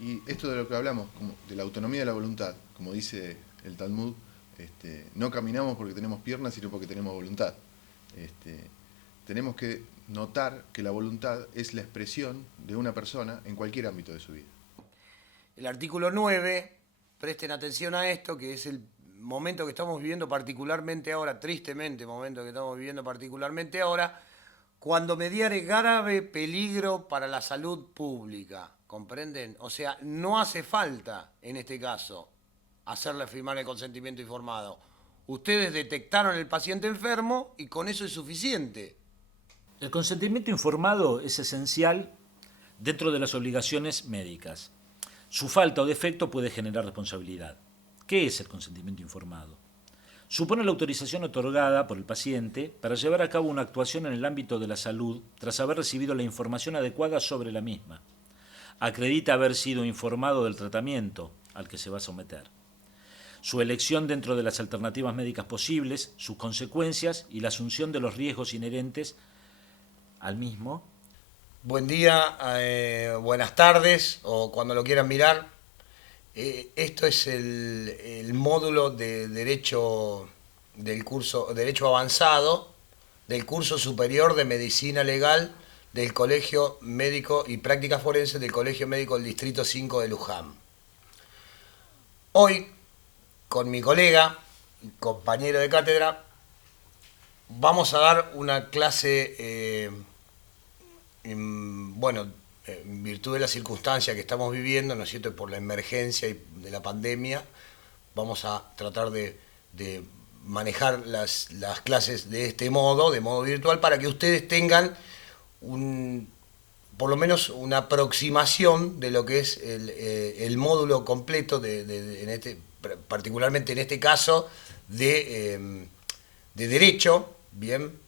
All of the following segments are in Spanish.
Y esto de lo que hablamos, de la autonomía de la voluntad, como dice el Talmud, no caminamos porque tenemos piernas, sino porque tenemos voluntad. Este, tenemos que notar que la voluntad es la expresión de una persona en cualquier ámbito de su vida. El artículo 9, presten atención a esto, que es el momento que estamos viviendo particularmente ahora, tristemente momento que estamos viviendo particularmente ahora, cuando mediare grave peligro para la salud pública, ¿comprenden? O sea, no hace falta, en este caso, hacerle firmar el consentimiento informado. Ustedes detectaron el paciente enfermo y con eso es suficiente. El consentimiento informado es esencial dentro de las obligaciones médicas. Su falta o defecto puede generar responsabilidad. ¿Qué es el consentimiento informado? Supone la autorización otorgada por el paciente para llevar a cabo una actuación en el ámbito de la salud tras haber recibido la información adecuada sobre la misma. Acredita haber sido informado del tratamiento al que se va a someter. Su elección dentro de las alternativas médicas posibles, sus consecuencias y la asunción de los riesgos inherentes al mismo. Buen día, buenas tardes o cuando lo quieran mirar. Esto es el módulo de Derecho del curso Derecho Avanzado del curso superior de Medicina Legal del Colegio Médico y Prácticas Forenses del Colegio Médico del Distrito 5 de Luján. Hoy, con mi colega, compañero de cátedra, vamos a dar una clase, en virtud de la circunstancia que estamos viviendo, ¿no es cierto?, por la emergencia de la pandemia, vamos a tratar de manejar las clases de modo virtual, para que ustedes tengan por lo menos una aproximación de lo que es el módulo completo, particularmente en este caso, de Derecho, ¿bien?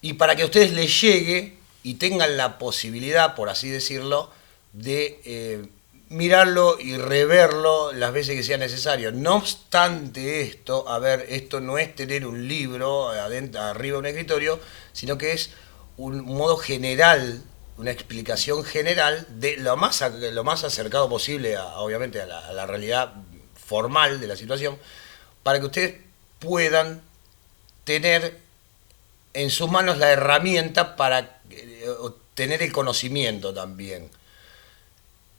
Y para que a ustedes les llegue y tengan la posibilidad, por así decirlo, de mirarlo y reverlo las veces que sea necesario. No obstante esto, a ver, esto no es tener un libro arriba de un escritorio, sino que es un modo general, una explicación general de lo más acercado posible, obviamente, a la realidad formal de la situación, para que ustedes puedan tener en sus manos la herramienta para tener el conocimiento también.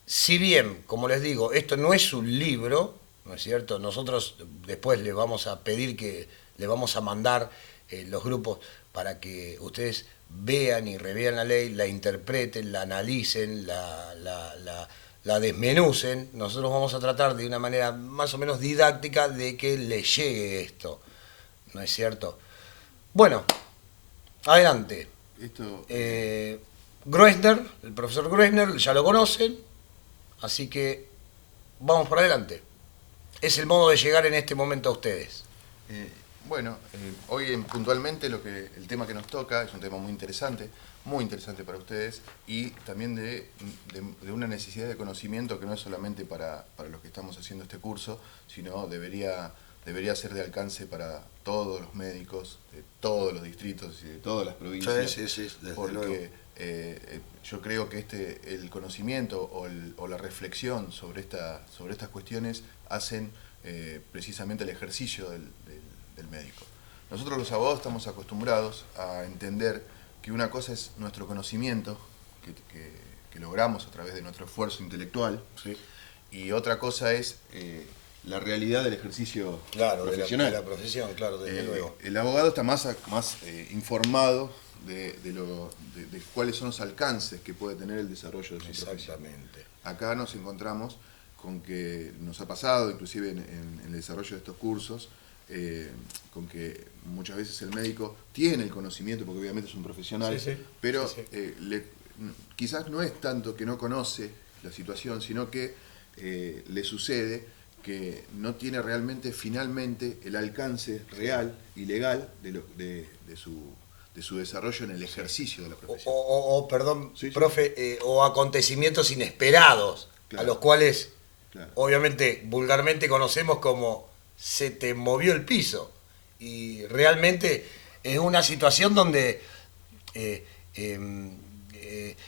Si bien, como les digo, esto no es un libro, ¿no es cierto? Nosotros después les vamos a pedir que les vamos a mandar los grupos para que ustedes vean y revean la ley, la interpreten, la analicen, la desmenucen. Nosotros vamos a tratar de una manera más o menos didáctica de que les llegue esto, ¿no es cierto? Bueno, adelante. Esto, Groesner, el profesor Groesner, ya lo conocen, así que vamos para adelante. Es el modo de llegar en este momento a ustedes. Hoy puntualmente el tema que nos toca es un tema muy interesante para ustedes y también de una necesidad de conocimiento que no es solamente para los que estamos haciendo este curso, sino debería ser de alcance para todos los médicos de todos los distritos y de todas las provincias. Sí, desde porque luego. Yo creo que el conocimiento o la reflexión sobre estas cuestiones hacen precisamente el ejercicio del médico. Nosotros los abogados estamos acostumbrados a entender que una cosa es nuestro conocimiento, que logramos a través de nuestro esfuerzo intelectual, Sí. y otra cosa es la realidad del ejercicio Claro, profesional. de la profesión, claro, desde luego. El abogado está más informado de cuáles son los alcances que puede tener el desarrollo de su profesión. Exactamente. Acá nos encontramos con que nos ha pasado, inclusive en el desarrollo de estos cursos, con que muchas veces el médico tiene el conocimiento, porque obviamente es un profesional, pero quizás no es tanto que no conoce la situación, sino que le sucede que no tiene finalmente el alcance real y legal de su desarrollo en el ejercicio de la profesión. Perdón, Sí. profe, o acontecimientos inesperados, Claro. a los cuales, Claro. obviamente, vulgarmente conocemos como se te movió el piso. Y realmente es una situación donde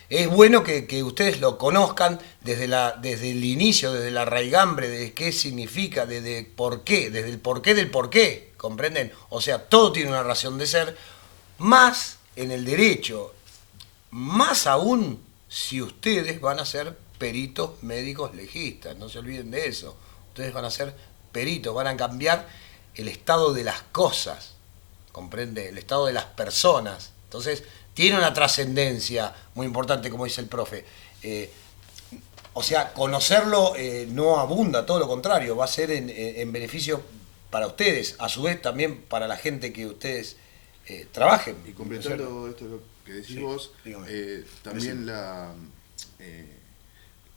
es bueno que ustedes lo conozcan desde el inicio, desde la raigambre, de qué significa, desde el porqué del porqué, ¿comprenden? O sea, todo tiene una razón de ser, más en el derecho, más aún si ustedes van a ser peritos médicos legistas, no se olviden de eso. Ustedes van a ser peritos, van a cambiar el estado de las cosas, ¿comprende? El estado de las personas. Entonces, tiene una trascendencia muy importante, como dice el profe. O sea, conocerlo no abunda, todo lo contrario, va a ser en beneficio para ustedes, a su vez también para la gente que ustedes trabajen. Y completando esto que decís vos, también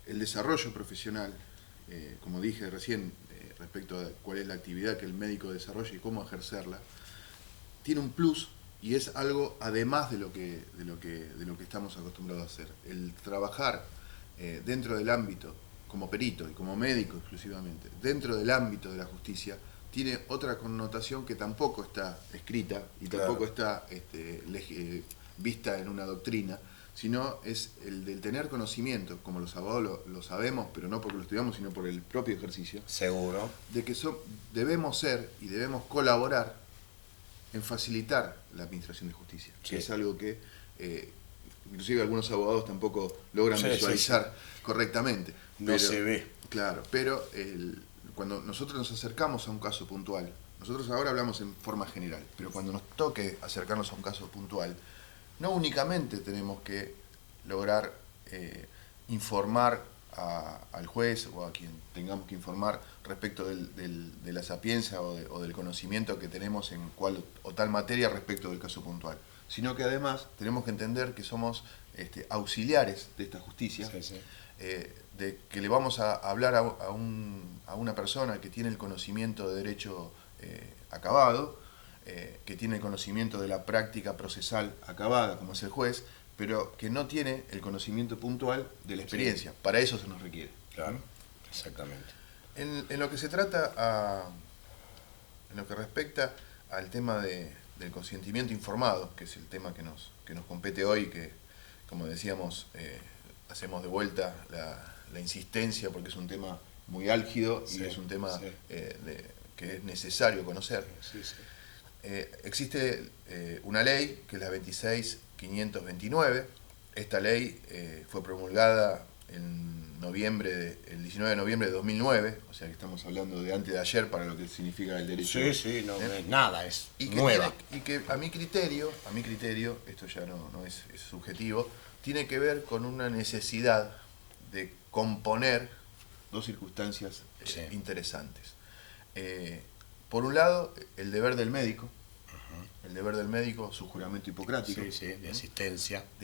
el desarrollo profesional, como dije recién, respecto a cuál es la actividad que el médico desarrolla y cómo ejercerla, tiene un plus y es algo además de lo que estamos acostumbrados a hacer. El trabajar dentro del ámbito, como perito y como médico exclusivamente, dentro del ámbito de la justicia, tiene otra connotación que tampoco está escrita y tampoco está vista en una doctrina, sino es el del tener conocimiento, como los abogados lo sabemos, pero no porque lo estudiamos, sino por el propio ejercicio. Seguro. De que debemos ser y debemos colaborar en facilitar la administración de justicia, que es algo que inclusive algunos abogados tampoco logran visualizar correctamente. No se ve. Claro, pero cuando nosotros nos acercamos a un caso puntual, nosotros ahora hablamos en forma general, pero cuando nos toque acercarnos a un caso puntual, no únicamente tenemos que lograr informar al juez o a quien tengamos que informar respecto de la sapiencia o del conocimiento que tenemos en cual o tal materia respecto del caso puntual, sino que además tenemos que entender que somos auxiliares de esta justicia, de que le vamos a hablar a una persona que tiene el conocimiento de derecho acabado, que tiene el conocimiento de la práctica procesal acabada, como es el juez, pero que no tiene el conocimiento puntual de la experiencia. Para eso se nos requiere. Claro, exactamente. En lo que se trata en lo que respecta al tema del consentimiento informado, que es el tema que nos compete hoy, que, como decíamos, hacemos de vuelta la insistencia porque es un tema muy álgido y es un tema que es necesario conocer. Existe una ley que es la 26.529. Esta ley fue promulgada el 19 de noviembre de 2009, o sea que estamos hablando de antes de ayer para lo que significa el derecho. No es nada, es y nueva. Y que a mi criterio, esto ya no es subjetivo, tiene que ver con una necesidad de componer dos circunstancias interesantes. Por un lado, el deber del médico, su juramento hipocrático, de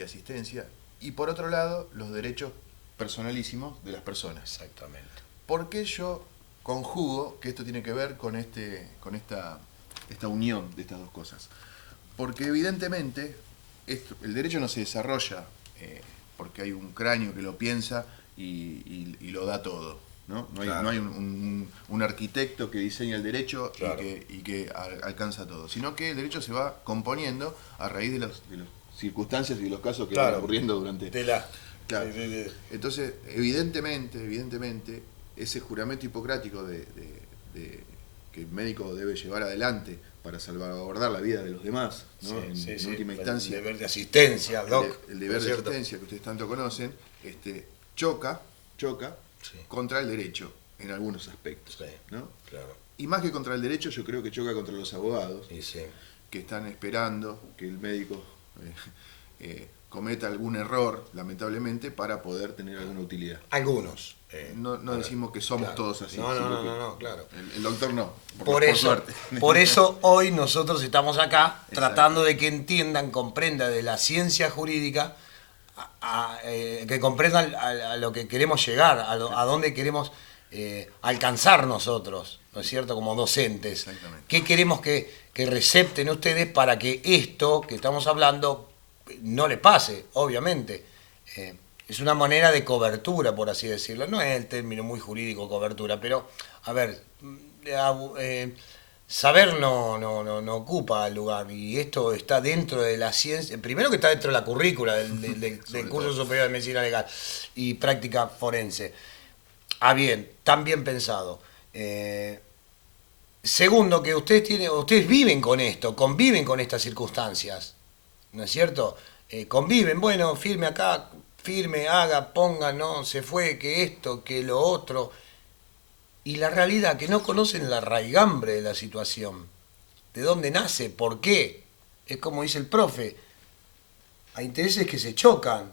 asistencia. Y por otro lado, los derechos personalísimos de las personas. Exactamente. ¿Por qué yo conjugo que esto tiene que ver con esta unión de estas dos cosas? Porque evidentemente el derecho no se desarrolla porque hay un cráneo que lo piensa y lo da todo. No hay un arquitecto que diseña el derecho y que alcanza todo, sino que el derecho se va componiendo a raíz de las circunstancias y de los casos que van ocurriendo durante... Entonces, evidentemente, ese juramento hipocrático que el médico debe llevar adelante para salvaguardar la vida de los demás, ¿no? En última instancia. El deber de asistencia, Doc. El deber de asistencia que ustedes tanto conocen, choca contra el derecho en algunos aspectos. ¿No? Claro. Y más que contra el derecho, yo creo que choca contra los abogados que están esperando que el médico cometa algún error, lamentablemente, para poder tener alguna utilidad. Algunos. No decimos que somos todos así. No, claro. El doctor no. Por eso hoy nosotros estamos acá tratando de que entiendan, comprendan de la ciencia jurídica, que comprendan a lo que queremos llegar, a dónde queremos alcanzar nosotros, ¿no es cierto?, como docentes. Exactamente. ¿Qué queremos que recepten ustedes para que esto que estamos hablando no le pase, obviamente? Es una manera de cobertura, por así decirlo. No es el término muy jurídico, cobertura, pero, a ver, saber no ocupa el lugar, y esto está dentro de la ciencia, primero que está dentro de la currícula del curso superior de medicina legal y práctica forense. Bien, tan bien pensado. Segundo, que ustedes viven con esto, conviven con estas circunstancias, ¿no es cierto? Conviven, bueno, firme acá, firme, haga, ponga, no, se fue, que esto, que lo otro. Y la realidad, que no conocen la raigambre de la situación, de dónde nace, por qué. Es como dice el profe, hay intereses que se chocan,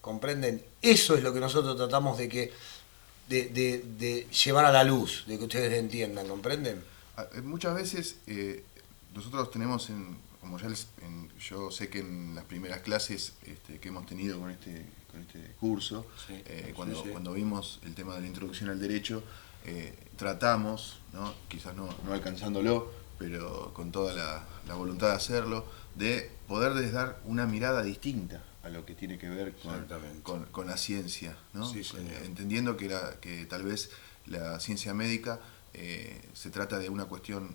¿comprenden? Eso es lo que nosotros tratamos de llevar a la luz, de que ustedes entiendan, ¿comprenden? Muchas veces nosotros tenemos, como yo sé que en las primeras clases que hemos tenido con este curso, Sí, cuando vimos el tema de la introducción al derecho, tratamos, ¿no? Quizás no alcanzándolo, pero con toda la voluntad de hacerlo, de poderles dar una mirada distinta a lo que tiene que ver con la ciencia, ¿no? Sí, entendiendo que tal vez la ciencia médica se trata de una cuestión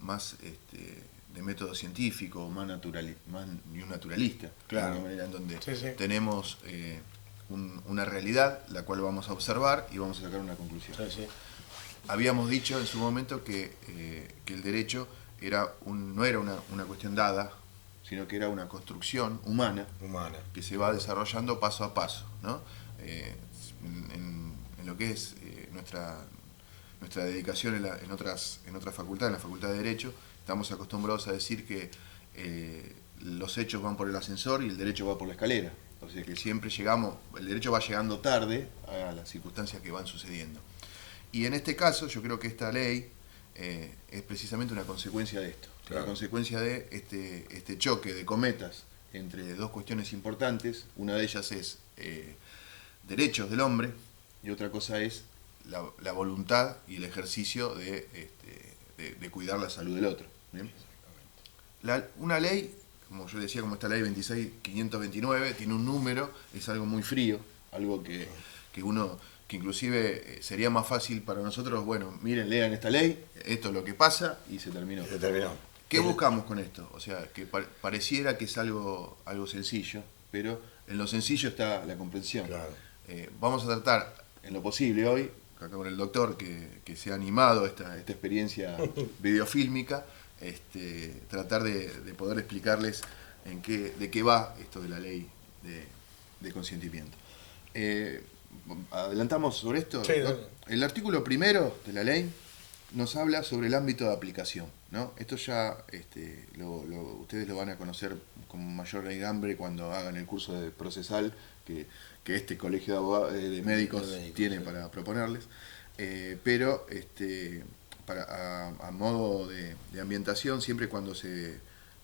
más de método científico, más ni un naturalista, claro. de una manera en donde Sí. tenemos una realidad la cual vamos a observar y vamos a sacar una conclusión. Sí. Habíamos dicho en su momento que el derecho no era una cuestión dada, sino que era una construcción humana que se va desarrollando paso a paso, ¿no? En lo que es nuestra dedicación en otras facultades, en la Facultad de Derecho, estamos acostumbrados a decir que los hechos van por el ascensor y el derecho va por la escalera. O sea que siempre el derecho va llegando tarde a las circunstancias que van sucediendo. Y en este caso yo creo que esta ley es precisamente una consecuencia de esto, claro. Una consecuencia de este choque de cometas entre dos cuestiones importantes. Una de ellas es derechos del hombre y otra cosa es la voluntad y el ejercicio de cuidar la salud del otro. ¿Bien? Una ley, como yo decía, como esta ley 26.529, tiene un número, es algo muy frío, algo que inclusive sería más fácil para nosotros, bueno, miren, lean esta ley, esto es lo que pasa y se terminó. ¿Qué buscamos con esto? O sea, que pareciera que es algo sencillo, pero en lo sencillo está la comprensión. Claro. Vamos a tratar, en lo posible hoy, acá con el doctor que se ha animado esta experiencia videofílmica, tratar de poder explicarles de qué va esto de la ley de consentimiento. Adelantamos sobre esto. Sí, ¿no? El artículo 1 de la ley nos habla sobre el ámbito de aplicación, ¿no? Esto ya ustedes lo van a conocer con mayor raigambre cuando hagan el curso de procesal que este colegio de abogados, de médicos tiene para proponerles. Pero a modo de ambientación, siempre cuando se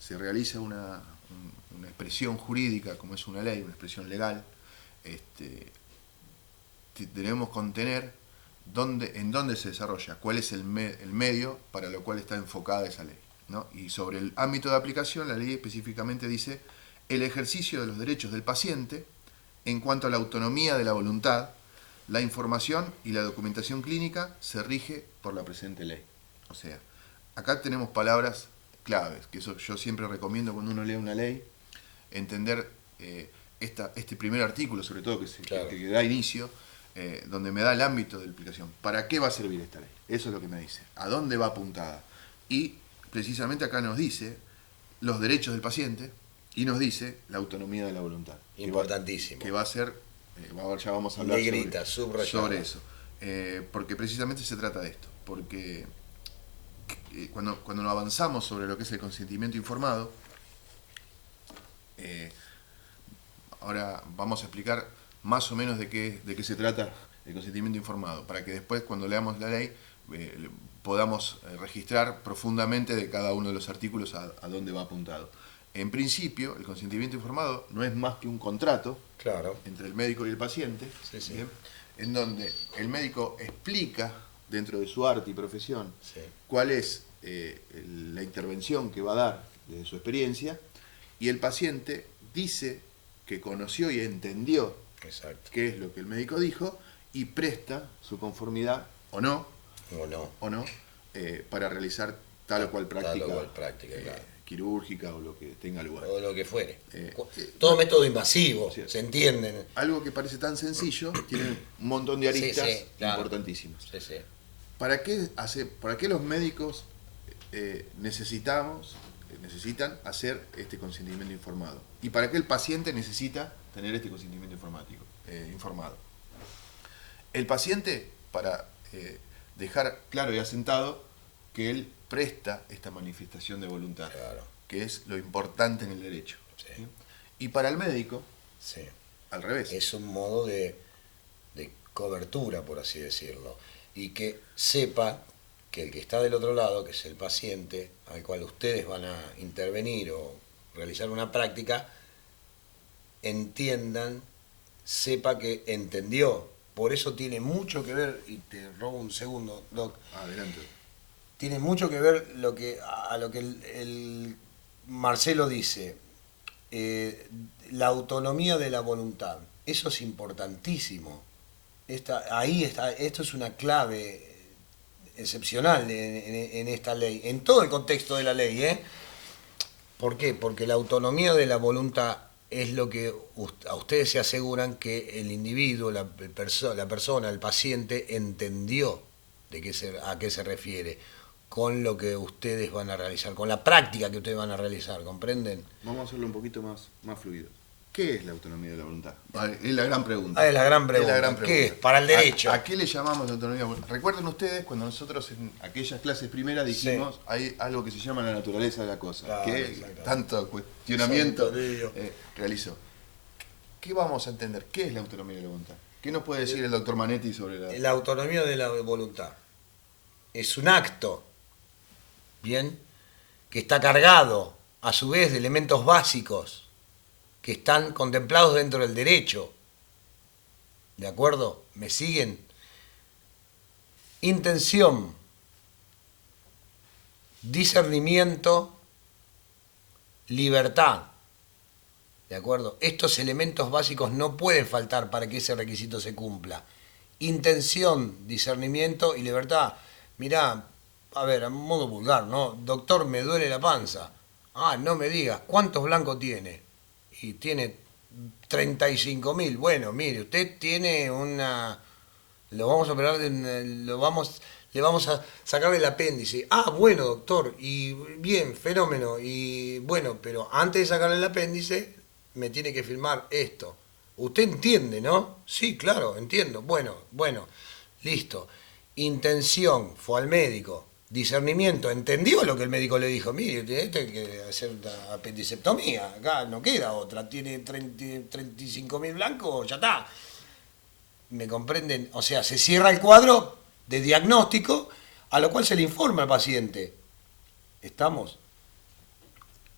realiza una expresión jurídica, como es una ley, una expresión legal, debemos contener en dónde se desarrolla, cuál es el medio para lo cual está enfocada esa ley, ¿no? Y sobre el ámbito de aplicación, la ley específicamente dice el ejercicio de los derechos del paciente en cuanto a la autonomía de la voluntad, la información y la documentación clínica se rige por la presente ley. O sea, acá tenemos palabras claves, que eso yo siempre recomiendo cuando uno lee una ley, entender este primer artículo, sobre todo que da inicio, donde me da el ámbito de aplicación. ¿Para qué va a servir esta ley? Eso es lo que me dice. ¿A dónde va apuntada? Y precisamente acá nos dice los derechos del paciente y nos dice la autonomía de la voluntad. Importantísimo. Que va a ser, ya vamos a hablar sobre eso. Porque precisamente se trata de esto. Porque cuando nos avanzamos sobre lo que es el consentimiento informado, ahora vamos a explicar más o menos de qué se trata el consentimiento informado, para que después cuando leamos la ley podamos registrar profundamente de cada uno de los artículos a dónde va apuntado. En principio, el consentimiento informado no es más que un contrato entre el médico y el paciente, ¿bien? En donde el médico explica, dentro de su arte y profesión, cuál es la intervención que va a dar desde su experiencia, y el paciente dice que conoció y entendió qué es lo que el médico dijo y presta su conformidad o no para realizar tal o cual práctica, claro. quirúrgica o lo que tenga lugar. O lo que fuere. Todo método invasivo, Sí. ¿se entienden? Algo que parece tan sencillo tiene un montón de aristas claro. importantísimas. Sí. ¿Para qué los médicos necesitan hacer este consentimiento informado? ¿Y para qué el paciente necesita tener este consentimiento informado? El paciente, para dejar claro y asentado que él presta esta manifestación de voluntad, Claro. que es lo importante en el derecho. Sí. Y para el médico, Sí. al revés. Es un modo de cobertura, por así decirlo. Y que sepa que el que está del otro lado, que es el paciente, al cual ustedes van a intervenir o realizar una práctica, entiendan, sepa que entendió. Por eso tiene mucho que ver, y te robo un segundo, Doc, Adelante. tiene mucho que ver a lo que el Marcelo dice, la autonomía de la voluntad. Eso es importantísimo. Esto es una clave excepcional en esta ley, en todo el contexto de la ley. ¿Por qué? Porque la autonomía de la voluntad es lo que a ustedes se aseguran que el individuo, la persona, el paciente entendió a qué se refiere con lo que ustedes van a realizar, con la práctica que ustedes van a realizar, ¿comprenden? Vamos a hacerlo un poquito más fluido. ¿Qué es la autonomía de la voluntad? Es la gran pregunta. Es la gran pregunta. ¿Qué es? Para el derecho. ¿A qué le llamamos la autonomía de la voluntad? Recuerden ustedes cuando nosotros en aquellas clases primeras dijimos, hay algo que se llama la naturaleza de la cosa, Claro, que tanto cuestionamiento realizó. ¿Qué vamos a entender? ¿Qué es la autonomía de la voluntad? ¿Qué nos puede decir el doctor Manetti sobre la autonomía de la voluntad? Es un acto, ¿bien? Que está cargado, a su vez, de elementos básicos que están contemplados dentro del derecho. ¿De acuerdo? ¿Me siguen? Intención, discernimiento, libertad. ¿De acuerdo? Estos elementos básicos no pueden faltar para que ese requisito se cumpla. Intención, discernimiento y libertad. Mirá, a ver, a modo vulgar, ¿no? Doctor, me duele la panza. Ah, no me digas, ¿cuántos blancos tiene? Y tiene 35.000. Bueno, mire, usted tiene una... Lo vamos a operar, le vamos a sacar el apéndice. Ah, bueno, doctor, y bien, fenómeno. Y bueno, pero antes de sacarle el apéndice, me tiene que filmar esto. Usted entiende, ¿no? Sí, claro, entiendo. Bueno, listo. Intención, fue al médico. Discernimiento, entendió lo que el médico le dijo. Mire, tiene que hacer una apendicectomía. Acá no queda otra. Tiene 35.000 blancos, ya está. ¿Me comprenden? O sea, se cierra el cuadro de diagnóstico, a lo cual se le informa al paciente. ¿Estamos?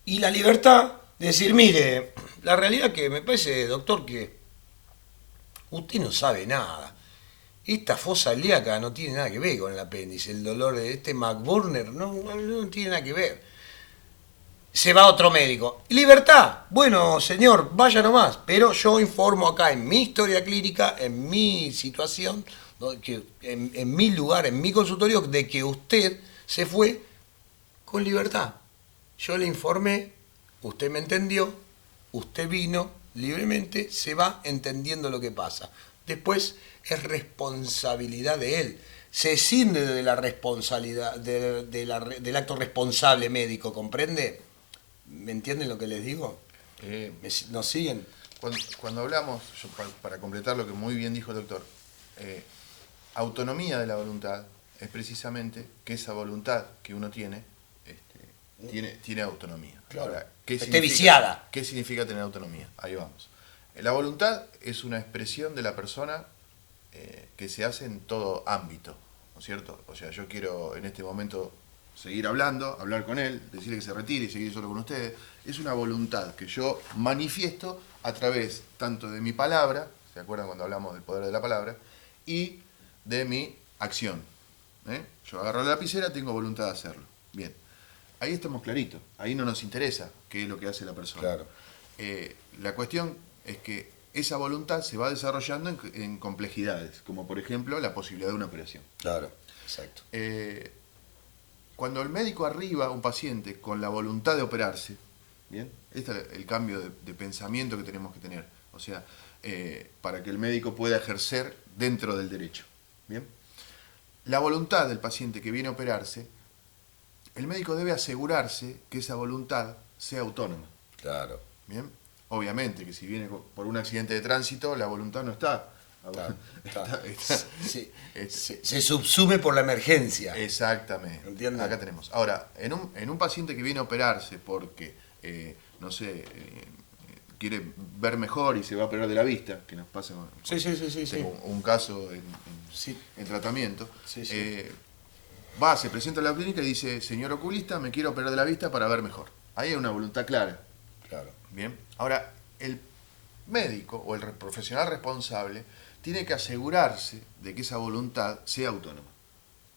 Y la libertad de decir, mire, la realidad que me parece, doctor, que usted no sabe nada. Esta fosa ilíaca no tiene nada que ver con el apéndice. El dolor de este McBurner no tiene nada que ver. Se va a otro médico. Libertad. Bueno, señor, vaya nomás. Pero yo informo acá en mi historia clínica, en mi situación, en mi lugar, en mi consultorio, de que usted se fue con libertad. Yo le informé, usted me entendió, usted vino libremente, se va entendiendo lo que pasa. Después es responsabilidad de él. Se escinde de la responsabilidad, del acto responsable médico, ¿comprende? ¿Me entienden lo que les digo? ¿Nos siguen? Cuando hablamos, para completar lo que muy bien dijo el doctor, autonomía de la voluntad es precisamente que esa voluntad que uno tiene autonomía. Claro. Ahora, esté viciada. ¿Qué significa tener autonomía? Ahí vamos. La voluntad es una expresión de la persona que se hace en todo ámbito, ¿no es cierto? O sea, yo quiero en este momento seguir hablando, hablar con él, decirle que se retire y seguir solo con ustedes. Es una voluntad que yo manifiesto a través tanto de mi palabra, ¿se acuerdan cuando hablamos del poder de la palabra? Y de mi acción. Yo agarro la lapicera, tengo voluntad de hacerlo. Bien. Ahí estamos claritos. Ahí no nos interesa qué es lo que hace la persona. Claro. La cuestión es que esa voluntad se va desarrollando en complejidades, como por ejemplo la posibilidad de una operación. Claro, exacto. cuando el médico arriba a un paciente con la voluntad de operarse, ¿bien? Este es el cambio de pensamiento que tenemos que tener. O sea, para que el médico pueda ejercer dentro del derecho. ¿Bien? La voluntad del paciente que viene a operarse, el médico debe asegurarse que esa voluntad sea autónoma. Claro. ¿Bien? Obviamente que si viene por un accidente de tránsito, la voluntad no está. Claro, Sí, se subsume por la emergencia. Exactamente. ¿Entiendes? Acá tenemos. Ahora, en un paciente que viene a operarse porque, no sé, quiere ver mejor y se va a operar de la vista, que nos pasa con tengo un caso en tratamiento, se presenta a la clínica y dice, señor oculista, me quiero operar de la vista para ver mejor. Ahí hay una voluntad clara. Claro. Bien. Ahora, el médico o el profesional responsable tiene que asegurarse de que esa voluntad sea autónoma.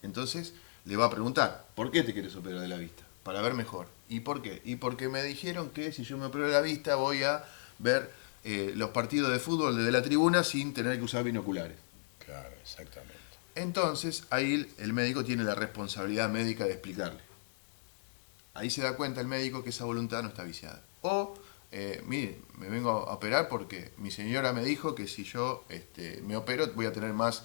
Entonces, le va a preguntar, ¿por qué te quieres operar de la vista? Para ver mejor. ¿Y por qué? Y porque me dijeron que si yo me opero de la vista voy a ver los partidos de fútbol desde la tribuna sin tener que usar binoculares. Claro, exactamente. Entonces, ahí el médico tiene la responsabilidad médica de explicarle. Ahí se da cuenta el médico que esa voluntad no está viciada. O, mire, me vengo a operar porque mi señora me dijo que si yo me opero voy a tener más,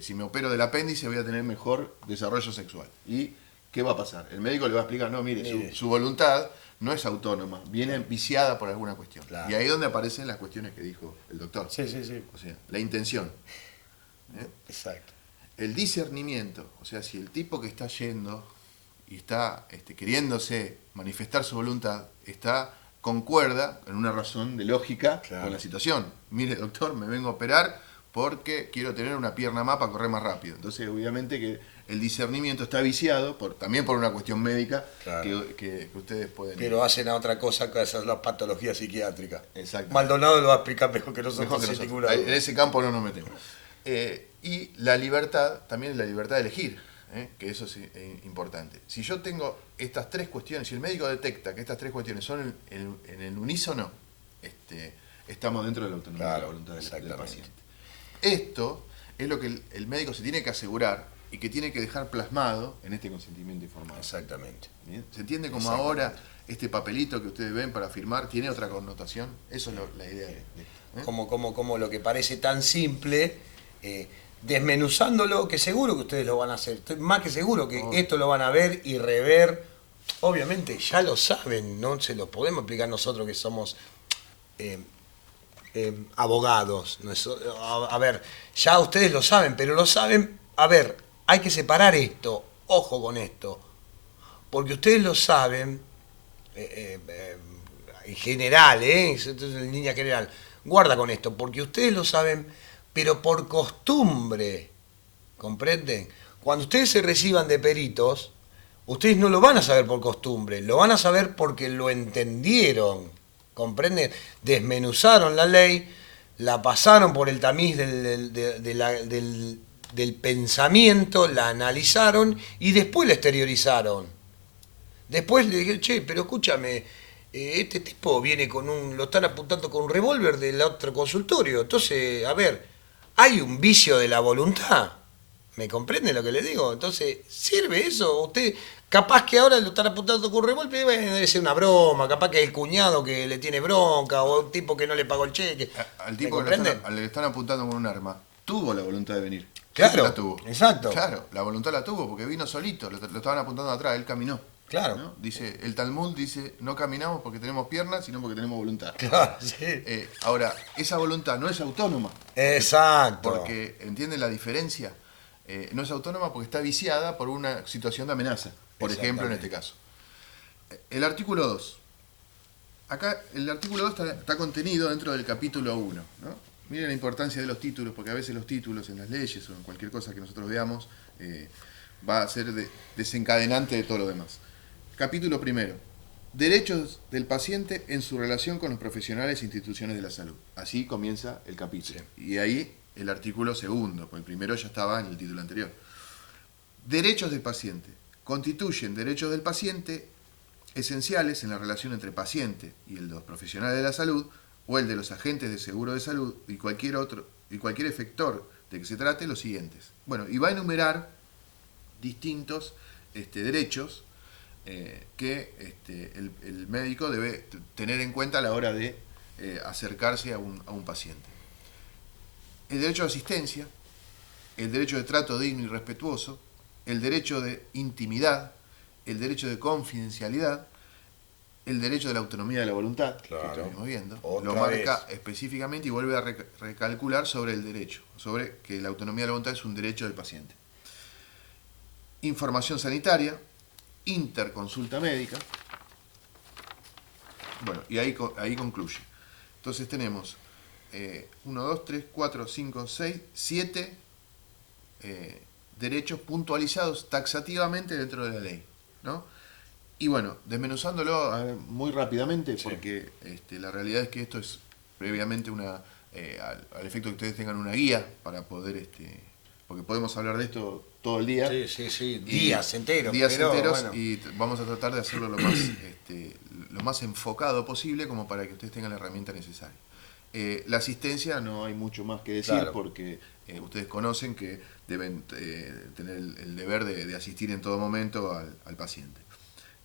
si me opero del apéndice voy a tener mejor desarrollo sexual. ¿Y qué va a pasar? El médico le va a explicar, no, mire. Su voluntad no es autónoma, viene viciada por alguna cuestión. Claro. Y ahí es donde aparecen las cuestiones que dijo el doctor. Sí. O sea, la intención. Exacto. El discernimiento, o sea, si el tipo que está yendo y está queriéndose manifestar su voluntad, concuerda en una razón de lógica con la situación. Mire, doctor, me vengo a operar porque quiero tener una pierna más para correr más rápido. Entonces, obviamente que el discernimiento está viciado también por una cuestión médica que ustedes pueden... Pero hacen a otra cosa que esas las patologías psiquiátricas. Exacto. Maldonado lo va a explicar mejor que nosotros. En ese campo no nos metemos. Y la libertad, también la libertad de elegir, que eso es importante. Si yo tengo estas tres cuestiones, si el médico detecta que estas tres cuestiones son en el unísono, estamos dentro de la autonomía de la voluntad del paciente. Esto es lo que el médico se tiene que asegurar y que tiene que dejar plasmado en este consentimiento informado. Exactamente. ¿Bien? ¿Se entiende cómo ahora este papelito que ustedes ven para firmar tiene otra connotación? Eso es la idea de esto. Como lo que parece tan simple, desmenuzándolo, que seguro que ustedes lo van a hacer, estoy más que seguro que esto lo van a ver y rever. Obviamente ya lo saben, no se lo podemos explicar nosotros que somos abogados. A ver, ya ustedes lo saben, pero lo saben. A ver, hay que separar esto, ojo con esto, porque ustedes lo saben en general, en línea general, guarda con esto, porque ustedes lo saben, pero por costumbre, ¿comprenden? Cuando ustedes se reciban de peritos, ustedes no lo van a saber por costumbre, lo van a saber porque lo entendieron, ¿comprenden? Desmenuzaron la ley, la pasaron por el tamiz del pensamiento, la analizaron y después la exteriorizaron. Después le dije, che, pero escúchame, este tipo viene lo están apuntando con un revólver del otro consultorio. Entonces, a ver, hay un vicio de la voluntad. ¿Me comprende lo que le digo? Entonces, ¿sirve eso? Usted, capaz que ahora lo están apuntando con un revólver, bueno, debe ser una broma, capaz que es el cuñado que le tiene bronca, o un tipo que no le pagó el cheque. Al tipo que le están apuntando con un arma, tuvo la voluntad de venir. Claro, la tuvo. Exacto. Claro, la voluntad la tuvo, porque vino solito, lo estaban apuntando atrás, él caminó. Claro. ¿No? Dice, el Talmud dice, no caminamos porque tenemos piernas, sino porque tenemos voluntad. Claro, sí. Ahora, esa voluntad no es autónoma. Exacto. Porque, ¿entienden la diferencia? No es autónoma porque está viciada por una situación de amenaza, por ejemplo, en este caso. El artículo 2. Acá el artículo 2 está contenido dentro del capítulo 1, ¿no? Miren la importancia de los títulos, porque a veces los títulos en las leyes o en cualquier cosa que nosotros veamos va a ser desencadenante de todo lo demás. Capítulo 1. Derechos del paciente en su relación con los profesionales e instituciones de la salud. Así comienza el capítulo. Sí. Y ahí el artículo 2, pues el primero ya estaba en el título anterior. Derechos del paciente. Constituyen derechos del paciente esenciales en la relación entre paciente y el de los profesionales de la salud o el de los agentes de seguro de salud y cualquier efector de que se trate los siguientes. Bueno, y va a enumerar distintos derechos que el médico debe tener en cuenta a la hora de acercarse a un paciente. El derecho de asistencia, el derecho de trato digno y respetuoso, el derecho de intimidad, el derecho de confidencialidad, el derecho de la autonomía de la voluntad, Claro. que estuvimos viendo, Otra lo marca vez. específicamente y vuelve a recalcular sobre el derecho, sobre que la autonomía de la voluntad es un derecho del paciente. Información sanitaria, interconsulta médica. Bueno, y ahí concluye. Entonces tenemos 1, 2, 3, 4, 5, 6, 7 derechos puntualizados taxativamente dentro de la ley, ¿no? Y bueno, desmenuzándolo muy rápidamente, porque la realidad es que esto es previamente al efecto que ustedes tengan una guía para poder, porque podemos hablar de esto todo el día. Sí, días enteros. Días pero, enteros, bueno. y vamos a tratar de hacerlo lo más enfocado posible como para que ustedes tengan la herramienta necesaria. La asistencia no hay mucho más que decir, Claro. porque ustedes conocen que deben tener el deber de asistir en todo momento al paciente.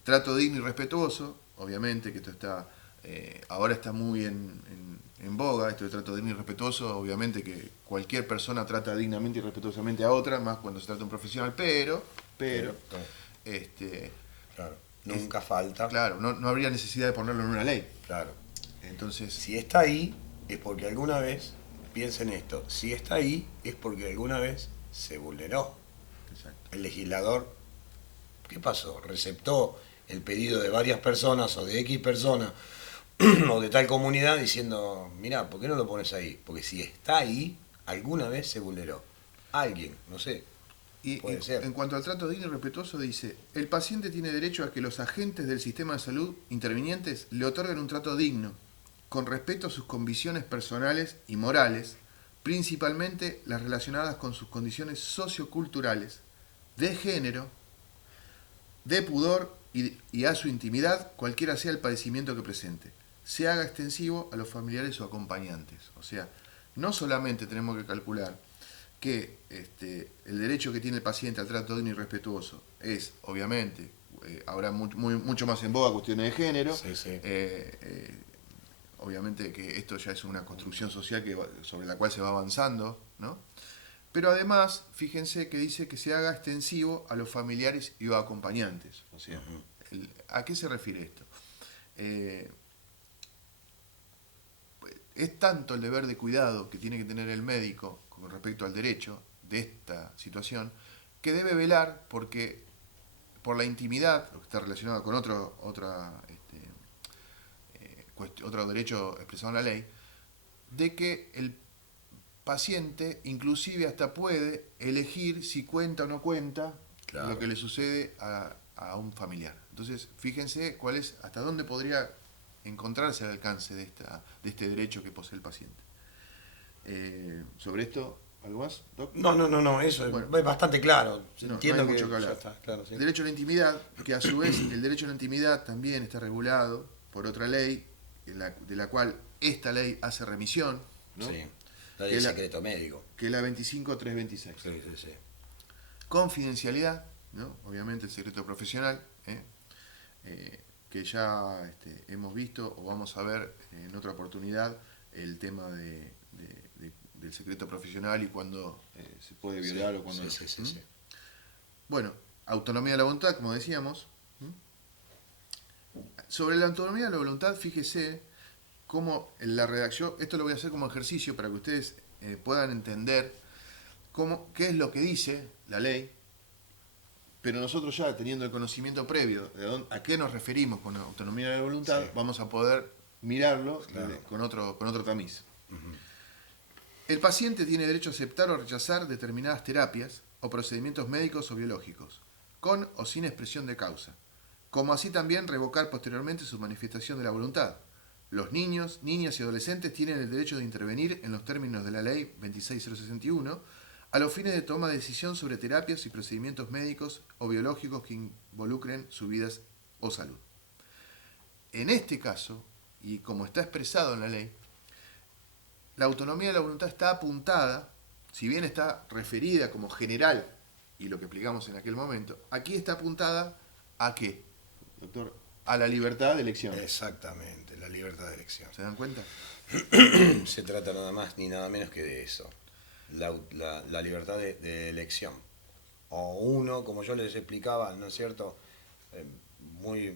Trato digno y respetuoso, obviamente que esto está ahora está muy en boga, esto de trato digno y respetuoso, obviamente que cualquier persona trata dignamente y respetuosamente a otra, más cuando se trata de un profesional, pero Claro, nunca falta. claro, no habría necesidad de ponerlo en una ley. Claro. Entonces, Si está ahí, es porque alguna vez, piensen esto, si está ahí, es porque alguna vez se vulneró. exacto. El legislador, ¿qué pasó? Receptó el pedido de varias personas o de X personas o de tal comunidad diciendo, mirá, ¿por qué no lo pones ahí? Porque si está ahí, alguna vez se vulneró. Alguien, no sé. Y Puede ser. en cuanto al trato digno y respetuoso, dice, el paciente tiene derecho a que los agentes del sistema de salud intervinientes le otorguen un trato digno, con respeto a sus convicciones personales y morales, principalmente las relacionadas con sus condiciones socioculturales, de género, de pudor y a su intimidad, cualquiera sea el padecimiento que presente. Se haga extensivo a los familiares o acompañantes. O sea, no solamente tenemos que calcular que el derecho que tiene el paciente al trato digno y respetuoso es, obviamente, ahora mucho más en boga cuestiones de género. Sí. Obviamente que esto ya es una construcción social sobre la cual se va avanzando, ¿no? Pero además, fíjense que dice que se haga extensivo a los familiares y acompañantes. O sea, ¿a qué se refiere esto? Es tanto el deber de cuidado que tiene que tener el médico con respecto al derecho de esta situación, que debe velar por la intimidad, lo que está relacionado con otro derecho expresado en la ley, de que el paciente inclusive hasta puede elegir si cuenta o no cuenta lo que le sucede a un familiar. Entonces, fíjense hasta dónde podría encontrarse al alcance de este derecho que posee el paciente. Sobre esto, ¿algo más, Doc? No, eso es bastante claro. Entiendo no hay que mucho que hablar. ya está, claro, sí. Derecho a la intimidad, que a su vez el derecho a la intimidad también está regulado por otra ley, de la cual esta ley hace remisión, ¿no? Sí, la del secreto médico. Que es la 25326. Sí. Confidencialidad, ¿no? Obviamente el secreto profesional, que ya hemos visto o vamos a ver en otra oportunidad el tema del secreto profesional y cuándo se puede violar o cuándo no. Sí. Bueno, autonomía de la voluntad, como decíamos. Sobre la autonomía de la voluntad, fíjese cómo en la redacción, esto lo voy a hacer como ejercicio para que ustedes puedan entender qué es lo que dice la ley, pero nosotros ya teniendo el conocimiento previo de a qué nos referimos con autonomía de la voluntad, vamos a poder mirarlo con otro tamiz. El paciente tiene derecho a aceptar o rechazar determinadas terapias o procedimientos médicos o biológicos, con o sin expresión de causa, como así también revocar posteriormente su manifestación de la voluntad. Los niños, niñas y adolescentes tienen el derecho de intervenir en los términos de la Ley 26061 a los fines de toma de decisión sobre terapias y procedimientos médicos o biológicos que involucren su vida o salud. En este caso, y como está expresado en la ley, la autonomía de la voluntad está apuntada, si bien está referida como general y lo que explicamos en aquel momento, aquí está apuntada ¿a qué, doctor? A la libertad de elección. Exactamente, la libertad de elección. ¿Se dan cuenta? Se trata nada más ni nada menos que de eso, la libertad de elección. O uno, como yo les explicaba, ¿no es cierto? Muy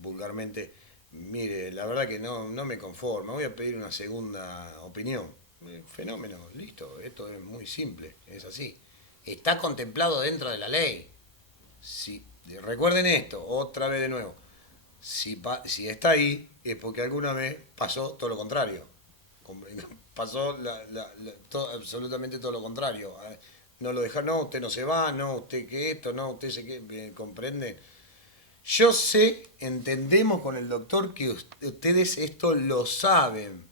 vulgarmente, mire, la verdad que no me conformo, voy a pedir una segunda opinión. Fenómeno, listo, esto es muy simple, es así. Está contemplado dentro de la ley. Si, recuerden esto, otra vez de nuevo. Si está ahí, es porque alguna vez pasó todo lo contrario. Pasó absolutamente todo lo contrario. No lo dejaron, no, usted no se va, no, usted que esto, no, usted se que, ¿comprenden? Yo sé, entendemos con el doctor que ustedes esto lo saben.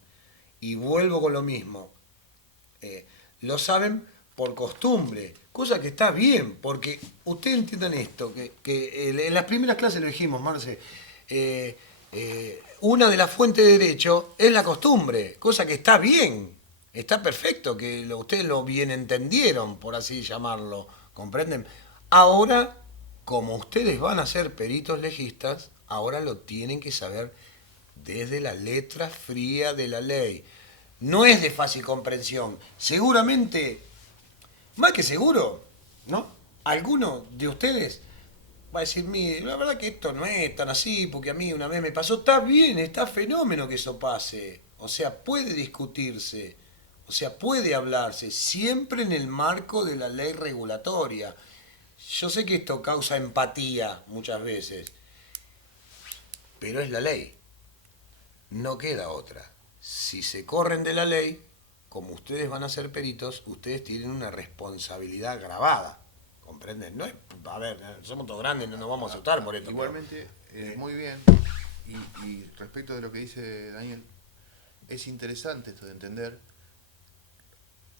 Y vuelvo con lo mismo. Lo saben por costumbre, cosa que está bien, porque ustedes entiendan esto, que en las primeras clases lo dijimos, Marce, una de las fuentes de derecho es la costumbre, cosa que está bien, está perfecto, que ustedes lo bien entendieron, por así llamarlo, ¿comprenden? Ahora, como ustedes van a ser peritos legistas, ahora lo tienen que saber desde la letra fría de la ley. No es de fácil comprensión. Seguramente, más que seguro, ¿no? Alguno de ustedes va a decir, mire, la verdad que esto no es tan así, porque a mí una vez me pasó. Está bien, está fenómeno que eso pase. O sea, puede discutirse, o sea, puede hablarse, siempre en el marco de la ley regulatoria. Yo sé que esto causa empatía muchas veces, pero es la ley. No queda otra. Si se corren de la ley, como ustedes van a ser peritos, ustedes tienen una responsabilidad grabada. ¿Comprenden? No es, a ver, somos todos grandes, no nos vamos a asustar por esto. Igualmente, muy bien. Y respecto de lo que dice Daniel, es interesante esto de entender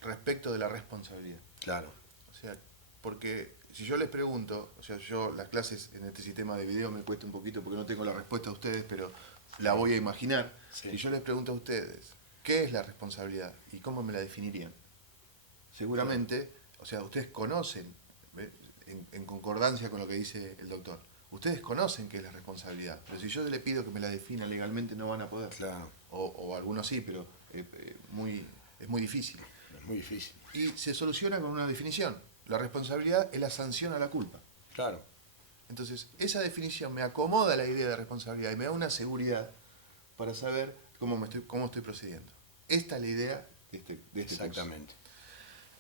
respecto de la responsabilidad. Claro. O sea, porque si yo les pregunto, o sea, yo las clases en este sistema de video me cuesta un poquito porque no tengo la respuesta a ustedes, pero la voy a imaginar. Sí. Si yo les pregunto a ustedes, ¿qué es la responsabilidad? ¿Y cómo me la definirían? Seguramente, o sea, ustedes conocen, en concordancia con lo que dice el doctor, ustedes conocen qué es la responsabilidad, pero si yo le pido que me la defina legalmente no van a poder. Claro. O algunos sí, pero es muy difícil. Es muy difícil. Y se soluciona con una definición. La responsabilidad es la sanción a la culpa. Claro. Entonces, esa definición me acomoda la idea de responsabilidad y me da una seguridad para saber cómo estoy procediendo. Esta es la idea de este Exactamente.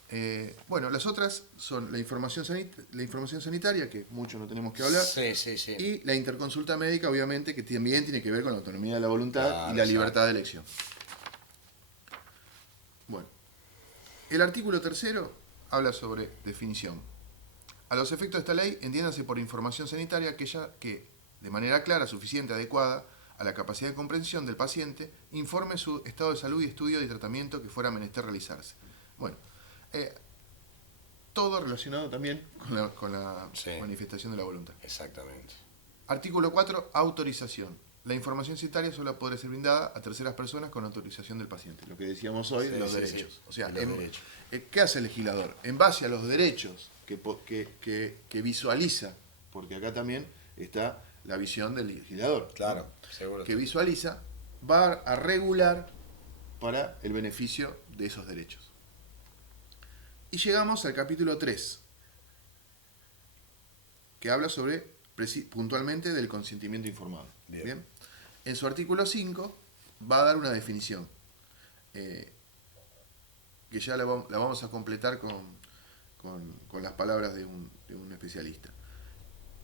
curso. Bueno, las otras son la información sanitaria, que mucho no tenemos que hablar, Sí. y la interconsulta médica, obviamente, que también tiene que ver con la autonomía de la voluntad Claro, y la libertad de elección. Bueno, el artículo 3 habla sobre definición. A los efectos de esta ley, entiéndase por información sanitaria aquella que, de manera clara, suficiente, adecuada a la capacidad de comprensión del paciente, informe su estado de salud y estudio y tratamiento que fuera menester realizarse. Bueno, todo relacionado también con la Sí. manifestación de la voluntad. Exactamente. Artículo 4, autorización. La información sanitaria solo podrá ser brindada a terceras personas con autorización del paciente. Lo que decíamos hoy de los derechos. Sí. O sea, Los derechos. ¿qué hace el legislador? En base a los derechos que visualiza, porque acá también está la visión del legislador. Claro, ¿no? seguro. Que visualiza, va a regular para el beneficio de esos derechos. Y llegamos al capítulo 3, que habla sobre puntualmente del consentimiento informado. Bien. En su artículo 5 va a dar una definición, que ya la vamos a completar con las palabras de un especialista.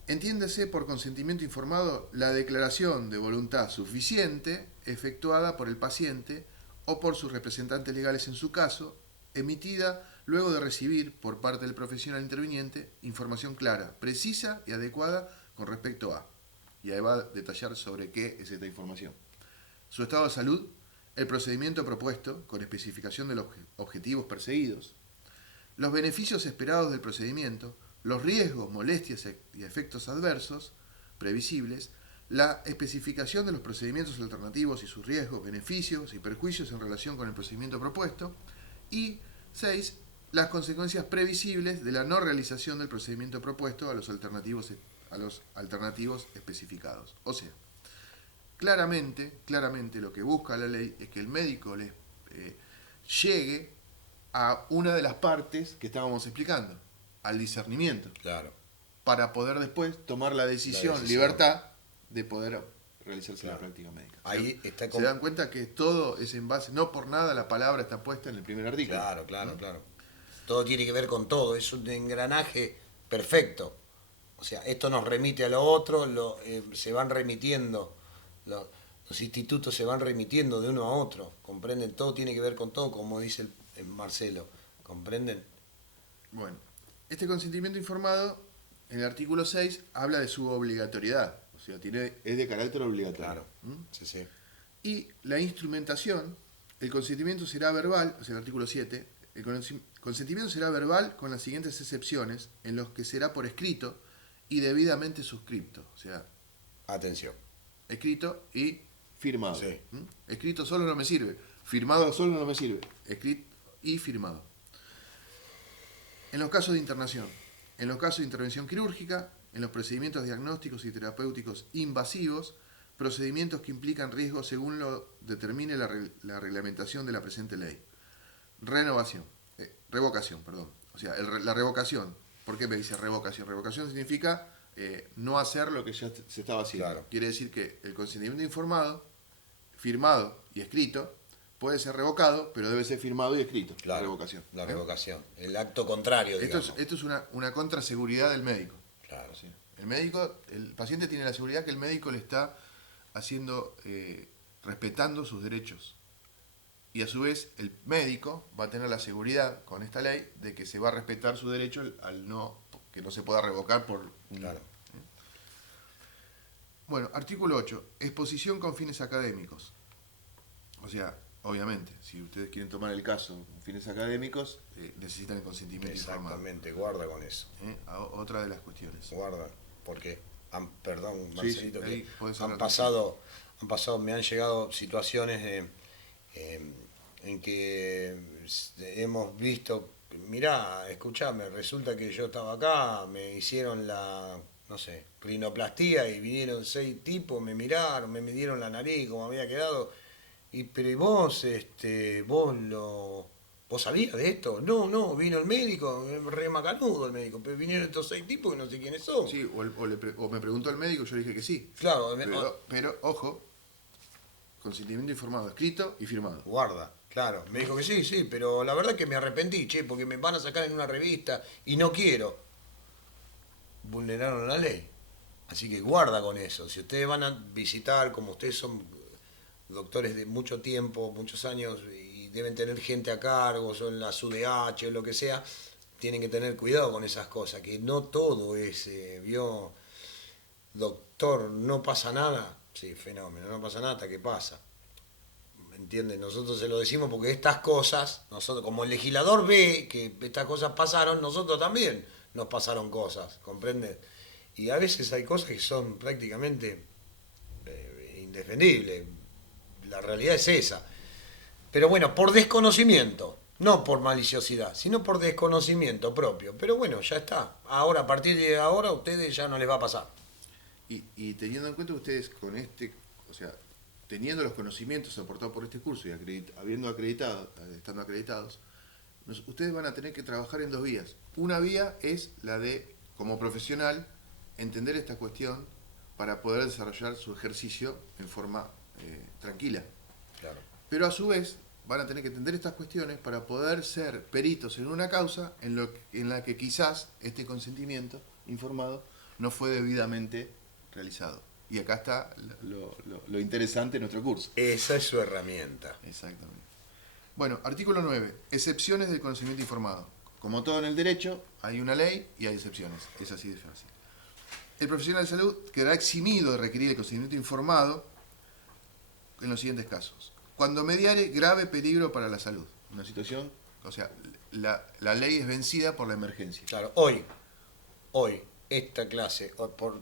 Entiéndase por consentimiento informado la declaración de voluntad suficiente efectuada por el paciente o por sus representantes legales en su caso, emitida luego de recibir por parte del profesional interviniente información clara, precisa y adecuada con respecto a. Y ahí va a detallar sobre qué es esta información. Su estado de salud, el procedimiento propuesto con especificación de los objetivos perseguidos, los beneficios esperados del procedimiento, los riesgos, molestias y efectos adversos previsibles, la especificación de los procedimientos alternativos y sus riesgos, beneficios y perjuicios en relación con el procedimiento propuesto, y 6, las consecuencias previsibles de la no realización del procedimiento propuesto a los alternativos especificados. O sea, claramente lo que busca la ley es que el médico llegue a una de las partes que estábamos explicando, al discernimiento, Claro. para poder después tomar la decisión, libertad de poder realizarse la práctica médica. Ahí está se dan cuenta que todo es en base, no por nada la palabra está puesta en el primer artículo. Claro. Todo tiene que ver con todo, es un engranaje perfecto. O sea, esto nos remite a lo otro, se van remitiendo, los institutos se van remitiendo de uno a otro, ¿comprenden? Todo tiene que ver con todo, como dice el Marcelo, ¿comprenden? Bueno, este consentimiento informado, en el artículo 6, habla de su obligatoriedad, o sea, es de carácter obligatorio. Claro, sí. Y la instrumentación, el consentimiento será verbal, o sea, el artículo 7, el consentimiento será verbal con las siguientes excepciones, en los que será por escrito y debidamente suscripto, o sea, Atención. escrito y firmado. Sí. Escrito solo no me sirve, firmado solo no me sirve, escrito y firmado. En los casos de internación, en los casos de intervención quirúrgica, en los procedimientos diagnósticos y terapéuticos invasivos, procedimientos que implican riesgos según lo determine la reglamentación de la presente ley. Revocación. O sea, la revocación. ¿Por qué me dice revocación? Revocación significa no hacer lo que ya se estaba haciendo. Claro. Quiere decir que el consentimiento informado, firmado y escrito, puede ser revocado, pero debe ser firmado y escrito. Claro, la revocación. La revocación. El acto contrario, digamos. Esto es una contraseguridad del médico. Claro. ¿Sí? El paciente tiene la seguridad que el médico le está haciendo, respetando sus derechos. Y a su vez el médico va a tener la seguridad con esta ley de que se va a respetar su derecho que no se pueda revocar por un... Claro. Bueno, artículo 8. Exposición con fines académicos. O sea, obviamente, si ustedes quieren tomar el caso con fines académicos, necesitan el consentimiento informado. Exactamente, guarda con eso. Otra de las cuestiones. Guarda, porque, perdón, Sí, Marcelito, sí, ahí que podés han hablar. pasado, me han llegado situaciones en que hemos visto, mirá, escuchame, resulta que yo estaba acá, me hicieron no sé, rinoplastía y vinieron 6 tipos, me miraron, me midieron la nariz, como había quedado, pero ¿y vos, vos sabías de esto? No, vino el médico, re macanudo el médico, pero vinieron estos 6 tipos que no sé quiénes son. Sí, o me preguntó el médico, yo le dije que sí. Claro, Pero ojo, consentimiento informado, escrito y firmado. guarda, claro. Me dijo que sí, pero la verdad que me arrepentí, porque me van a sacar en una revista y no quiero. Vulneraron la ley. Así que guarda con eso. Si ustedes van a visitar, como ustedes son doctores de mucho tiempo, muchos años, y deben tener gente a cargo, son la UDH o lo que sea, tienen que tener cuidado con esas cosas, que no todo es, doctor, no pasa nada. Sí, fenómeno, no pasa nada hasta que pasa. ¿Entienden? Nosotros se lo decimos porque estas cosas, nosotros como el legislador ve que estas cosas pasaron, nosotros también nos pasaron cosas, ¿comprenden? Y a veces hay cosas que son prácticamente indefendibles. La realidad es esa. Pero bueno, por desconocimiento, no por maliciosidad, sino por desconocimiento propio. Pero bueno, ya está. Ahora, a partir de ahora, a ustedes ya no les va a pasar. Y teniendo en cuenta ustedes con o sea, teniendo los conocimientos aportados por este curso y estando acreditados, ustedes van a tener que trabajar en 2 vías. Una vía es la de, como profesional, entender esta cuestión para poder desarrollar su ejercicio en forma tranquila. Claro. Pero a su vez van a tener que entender estas cuestiones para poder ser peritos en una causa en la que quizás este consentimiento informado no fue debidamente realizado. Y acá está lo interesante de nuestro curso. Esa es su herramienta. Exactamente. Bueno, artículo 9. Excepciones del conocimiento informado. Como todo en el derecho, hay una ley y hay excepciones. Es así de fácil. El profesional de salud quedará eximido de requerir el consentimiento informado en los siguientes casos. Cuando mediare grave peligro para la salud. Una situación, o sea, la ley es vencida por la emergencia. Claro, hoy, esta clase,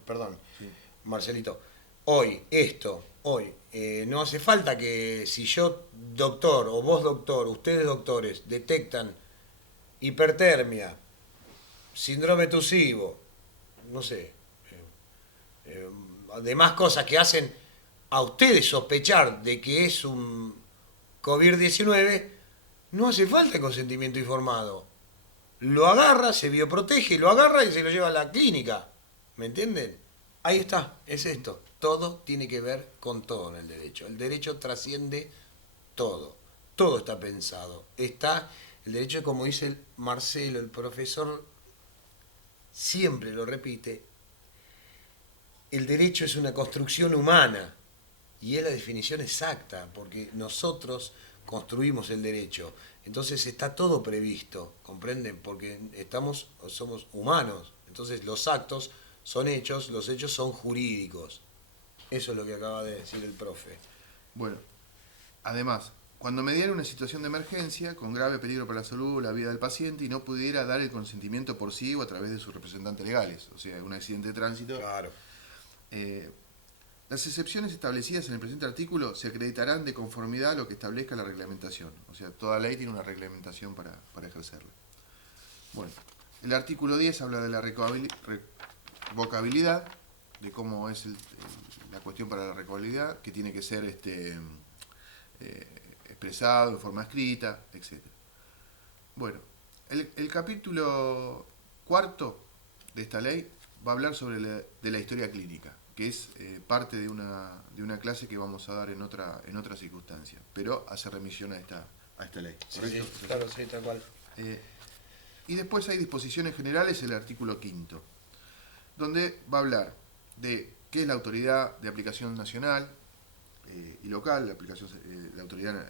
perdón, Sí. Marcelito, hoy, no hace falta que si yo, doctor, o vos, doctor, ustedes, doctores, detectan hipertermia, síndrome tusivo, no sé, demás cosas que hacen a ustedes sospechar de que es un COVID-19, no hace falta consentimiento informado. Lo agarra, se bioprotege, lo agarra y se lo lleva a la clínica. ¿Me entienden? Ahí está, es esto. Todo tiene que ver con todo en el derecho. El derecho trasciende todo. Todo está pensado. El derecho, como dice el Marcelo, el profesor, siempre lo repite, el derecho es una construcción humana. Y es la definición exacta, porque nosotros construimos el derecho. Entonces está todo previsto, ¿comprenden? Porque somos humanos. Entonces los actos son hechos, los hechos son jurídicos. Eso es lo que acaba de decir el profe. Bueno, además, cuando mediara una situación de emergencia con grave peligro para la salud o la vida del paciente y no pudiera dar el consentimiento por sí o a través de sus representantes legales, o sea, un accidente de tránsito. Claro. Las excepciones establecidas en el presente artículo se acreditarán de conformidad a lo que establezca la reglamentación. O sea, toda ley tiene una reglamentación para ejercerla. Bueno, el artículo 10 habla de la revocabilidad, de cómo es la cuestión para la revocabilidad, que tiene que ser expresado en forma escrita, etc. Bueno, el capítulo 4 de esta ley va a hablar sobre de la historia clínica, que es parte de una clase que vamos a dar en otra circunstancia, pero hace remisión a esta ley. ¿Correcto? Sí, claro, sí, tal cual. Y después hay disposiciones generales, el artículo 5, donde va a hablar de qué es la autoridad de aplicación nacional y local, la autoridad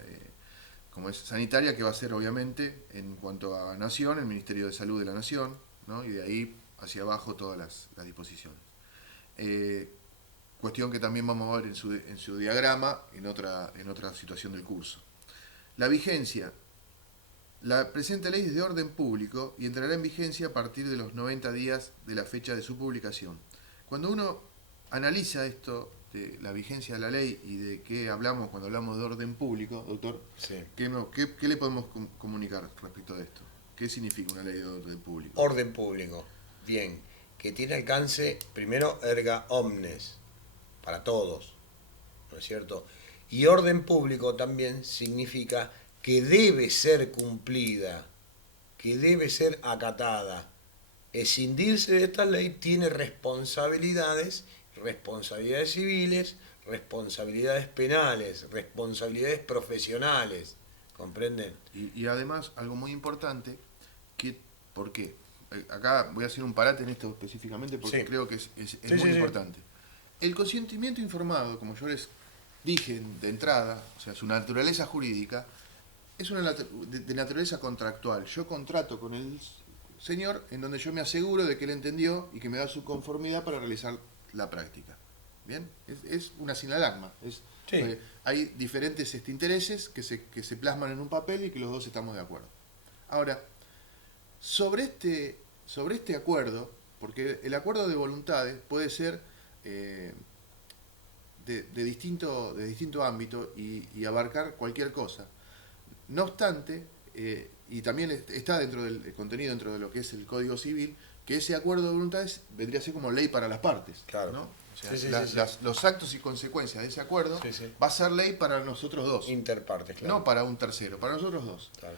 como es sanitaria, que va a ser obviamente en cuanto a nación, el Ministerio de Salud de la Nación, ¿no? Y de ahí hacia abajo todas las disposiciones. Cuestión que también vamos a ver en su diagrama en otra situación del curso. La vigencia. La presente ley es de orden público y entrará en vigencia a partir de los 90 días de la fecha de su publicación. Cuando uno analiza esto de la vigencia de la ley y de qué hablamos cuando hablamos de orden público, doctor, sí. ¿Qué le podemos comunicar respecto de esto? ¿Qué significa una ley de orden público? Orden público, bien, que tiene alcance, primero, erga omnes, para todos, ¿no es cierto? Y orden público también significa que debe ser cumplida, que debe ser acatada. Escindirse de esta ley tiene responsabilidades civiles, responsabilidades penales, responsabilidades profesionales, ¿comprenden? Y además, algo muy importante, ¿por qué? Acá voy a hacer un parate en esto específicamente porque sí. creo que es muy importante. El consentimiento informado, como yo les dije de entrada, o sea, su naturaleza jurídica, es de naturaleza contractual. Yo contrato con el señor en donde yo me aseguro de que él entendió y que me da su conformidad para realizar la práctica. ¿Bien? Es una sinalagma. Sí. Hay diferentes intereses que se plasman en un papel y que los dos estamos de acuerdo. Ahora, sobre este acuerdo, porque el acuerdo de voluntades puede ser de distinto ámbito y abarcar cualquier cosa. No obstante, y también está dentro del contenido, dentro de lo que es el Código Civil, que ese acuerdo de voluntades vendría a ser como ley para las partes. Claro. ¿no? O sea, los actos y consecuencias de ese acuerdo va a ser ley para nosotros dos. Interpartes, claro. No para un tercero, para nosotros dos. Claro.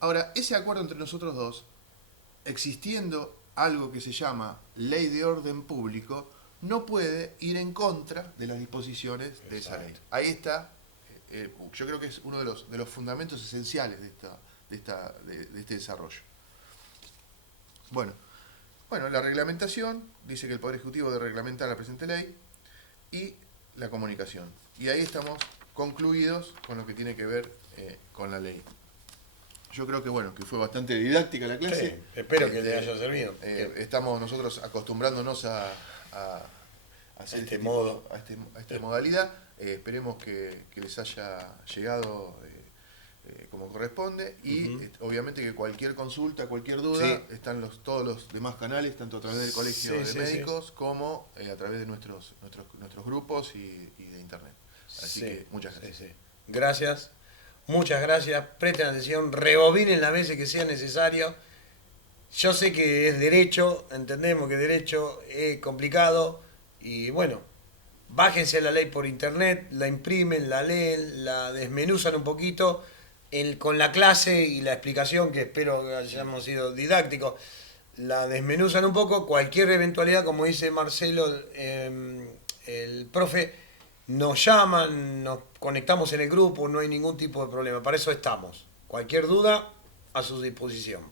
Ahora, ese acuerdo entre nosotros dos, existiendo algo que se llama ley de orden público, no puede ir en contra de las disposiciones de esa ley. Ahí está, yo creo que es uno de los fundamentos esenciales de este desarrollo. Bueno, la reglamentación dice que el Poder Ejecutivo debe reglamentar la presente ley y la comunicación. Y ahí estamos concluidos con lo que tiene que ver con la ley. Yo creo que fue bastante didáctica la clase. Sí, espero que le haya servido. Estamos nosotros acostumbrándonos a hacer a esta modalidad. Esperemos que les haya llegado como corresponde y obviamente que cualquier consulta, cualquier duda, están todos los demás canales, tanto a través del Colegio de Médicos como a través de nuestros grupos y de internet. Así que muchas gracias. Gracias. Muchas gracias, presten atención, rebobinen las veces que sea necesario. Yo sé que es derecho, entendemos que derecho es complicado y bueno, bájense la ley por internet, la imprimen, la leen, la desmenuzan un poquito con la clase y la explicación, que espero que hayamos sido didácticos, la desmenuzan un poco, cualquier eventualidad, como dice Marcelo, el profe, nos llaman, nos conectamos en el grupo, no hay ningún tipo de problema, para eso estamos. Cualquier duda, a su disposición.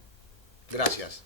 Gracias.